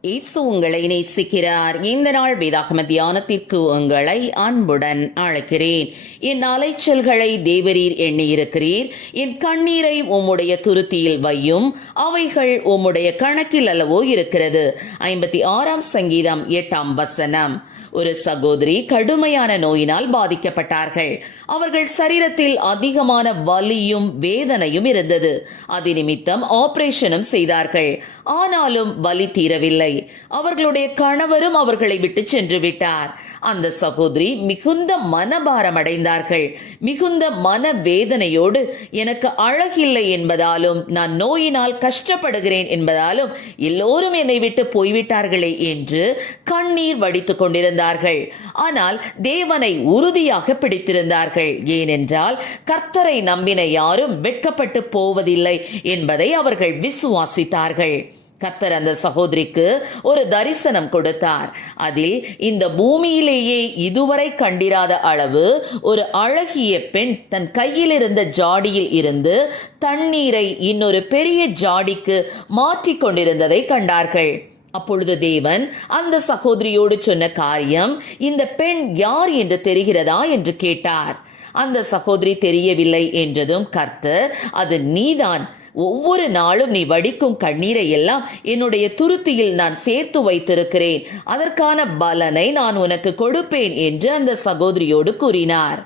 இயேசு உங்களை நேசிக்கிறார். இந்த நாள் வேதாகம தியானத்திற்கு உங்களை அன்புடன் அழைக்கிறேன். என் அலைச்சல்களை தேவரீர் எண்ணியிருக்கிறீர். என் கண்ணீரை உம்முடைய துருத்தியில் வையும். அவைகள் உம்முடைய கணக்கில் அல்லவோ இருக்கிறது. ஐம்பத்தி ஆறாம் சங்கீதம் எட்டாம் வசனம். ஒரு சகோதரி கடுமையான நோயினால் பாதிக்கப்பட்டார்கள். அவர்கள் சரீரத்தில் அதிகமான வலியும் வேதனையும் இருந்தது. அது நிமித்தம் ஆபரேஷனும் செய்தார்கள். ஆனாலும் வலி தீரவில்லை. அவர்களுடைய கணவரும் அவர்களை விட்டு சென்று விட்டார். அந்த சகோதரி மிகுந்த மனபாரம் அடைந்தார்கள் மிகுந்த மன வேதனையோடு எனக்கு அழகில்லை என்பதாலும் நான் நோயினால் கஷ்டப்படுகிறேன் என்பதாலும் எல்லோரும் என்னை விட்டு போய்விட்டார்களே என்று கண்ணீர் வடித்துக் கொண்டிருந்தார்கள். ஆனால் தேவனை உறுதியாக பிடித்திருந்தார்கள். ஏனென்றால் கர்த்தரை நம்பின யாரும் வெட்கப்பட்டு போவதில்லை என்பதை அவர்கள் விசுவாசித்தார்கள். கர்த்தர் அந்த சகோதரிக்கு ஒரு தரிசனம் கொடுத்தார். அதில் இந்த பூமியிலேயே இதுவரை கண்டிராத அளவு ஒரு அழகிய பெண் தன் கையில் இருந்த ஜாடியில் இருந்து தண்ணீரை இன்னொரு பெரிய ஜாடிக்கு மாற்றிக் கொண்டிருந்ததை கண்டார்கள். அப்பொழுது தேவன் அந்த சகோதரியோடு சொன்ன காரியம் இந்த பெண் யார் என்று தெரிகிறதா என்று கேட்டார். அந்த சகோதரி தெரியவில்லை என்றதும் கர்த்தர் அது நீதான். ஒவ்வொரு நாளும் நீ வடிக்கும் கண்ணீரை எல்லாம் என்னுடைய துருத்தியில் நான் சேர்த்து வைத்திருக்கிறேன். அதற்கான பலனை நான் உனக்கு கொடுப்பேன் என்று அந்த சகோதரியோடு கூறினார்.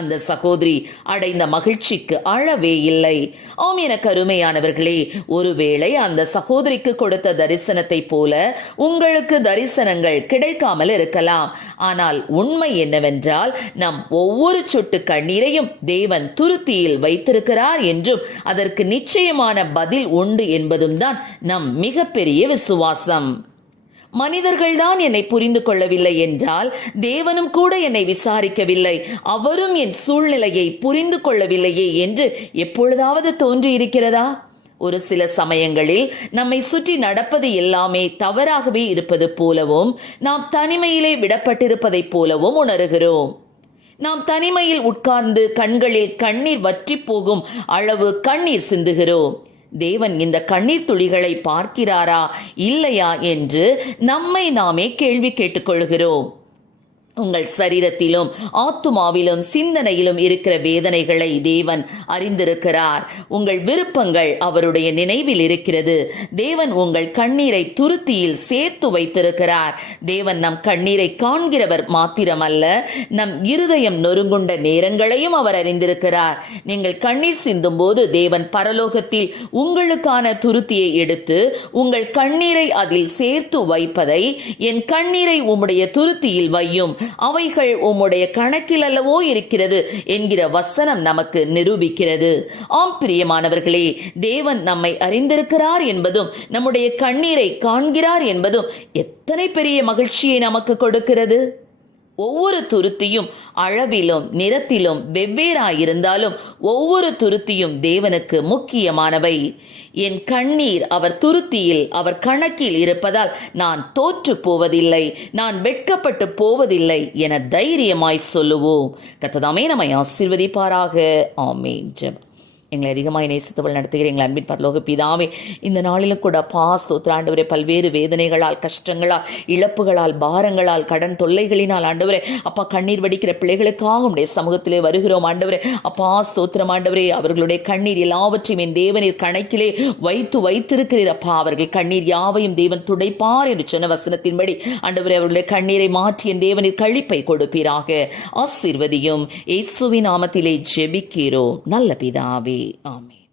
அந்த சகோதரி அடைந்த மகிழ்ச்சிக்கு அழவே இல்லை. ஆம் என கருமையானவர்களே ஒருவேளை அந்த சகோதரிக்கு கொடுத்த தரிசனத்தை போல உங்களுக்கு தரிசனங்கள் கிடைக்காமல் இருக்கலாம். ஆனால் உண்மை என்னவென்றால் நம் ஒவ்வொரு சொட்டு கண்ணீரையும் தேவன் துருத்தியில் வைத்திருக்கிறார் என்றும் அதற்கு நிச்சயமான பதில் உண்டு என்பதும் தான் நம் மிகப்பெரிய விசுவாசம். மனிதர்கள்தான் என்னை புரிந்து கொள்ளவில்லை என்றால் தேவனும் கூட என்னை விசாரிக்கவில்லை. அவரும் என் சூழ்நிலையை புரிந்து கொள்ளவில்லையே என்று எப்பொழுதாவது தோன்றியிருக்கிறதா? ஒரு சில சமயங்களில் நம்மை சுற்றி நடப்பது எல்லாமே தவறாகவே இருப்பது போலவும் நாம் தனிமையிலே விடப்பட்டிருப்பதைப் போலவும் உணர்கிறோம். நாம் தனிமையில் உட்கார்ந்து கண்களில் கண்ணீர் வற்றி போகும் அளவு கண்ணீர் சிந்துகிறோம். தேவன் இந்த கண்ணீர் துளிகளை பார்க்கிறாரா இல்லையா என்று நம்மை நாமே கேள்வி கேட்டுக்கொள்கிறோம். உங்கள் சரீரத்திலும் ஆத்துமாவிலும் சிந்தனையிலும் இருக்கிற வேதனைகளை தேவன் அறிந்திருக்கிறார். உங்கள் விருப்பங்கள் அவருடைய நினைவில் இருக்கிறது. தேவன் உங்கள் கண்ணீரை துருத்தியில் சேர்த்து வைத்திருக்கிறார். தேவன் நம் கண்ணீரை காண்கிறவர் மாத்திரமல்ல நம் இருதயம் நொறுங்குண்ட நேரங்களையும் அவர் அறிந்திருக்கிறார். நீங்கள் கண்ணீர் சிந்தும் போது தேவன் பரலோகத்தில் உங்களுக்கான துருத்தியை எடுத்து உங்கள் கண்ணீரை அதில் சேர்த்து வைப்பதை என் கண்ணீரை உம்முடைய துருத்தியில் வையும். அவைகள் உம்முடைய கணக்கில் அல்லவோ இருக்கிறது என்கிற வசனம் நமக்கு நிரூபிக்கிறது. ஆம் பிரியமானவர்களே தேவன் நம்மை அறிந்திருக்கிறார் என்பதும் நம்முடைய கண்ணீரை காண்கிறார் என்பதும் எத்தனை பெரிய மகிழ்ச்சியை நமக்கு கொடுக்கிறது? ஒவ்வொரு துருத்தியும் அளவிலும் நிறத்திலும் வெவ்வேறாயிருந்தாலும் ஒவ்வொரு துருத்தியும் தேவனுக்கு முக்கியமானவை. என் கண்ணீர் அவர் துருத்தியில் அவர் கணக்கில் இருப்பதால் நான் தோற்று போவதில்லை நான் வெட்கப்பட்டு போவதில்லை என தைரியமாய் சொல்லுவோம். கத்ததாமே நம்மை ஆசிர்வதிப்பாராக. ஆமே ஜெபம். எங்களை அதிகமாக நேசித்தவள் நடத்துகிற எங்கள் அன்பின் பரலோக பிதாவே இந்த நாளிலும் கூட பாஸ் ஆண்டவரே பல்வேறு வேதனைகளால் கஷ்டங்களால் இழப்புகளால் பாரங்களால் கடன் தொல்லைகளினால் ஆண்டவரே அப்பா கண்ணீர் வடிக்கிற பிள்ளைகளுக்காக உடைய சமூகத்திலே வருகிறோம் ஆண்டவரே. அப்பா ஸ்தோத்திரம் ஆண்டவரே அவர்களுடைய கண்ணீர் எல்லாவற்றையும் என் தேவனீர் கணக்கிலே வைத்து வைத்திருக்கிறீர் அப்பா. அவர்கள் கண்ணீர் யாவையும் தேவன் துடைப்பார் என்று சொன்ன வசனத்தின்படி ஆண்டவரே அவர்களுடைய கண்ணீரை மாற்றி என் தேவனீர் கழிப்பை கொடுப்பீராக. ஆசிர்வதியும். இயேசுவின் நாமத்திலே ஜெபிக்கிறோம். நல்ல பிதாவே. Amen.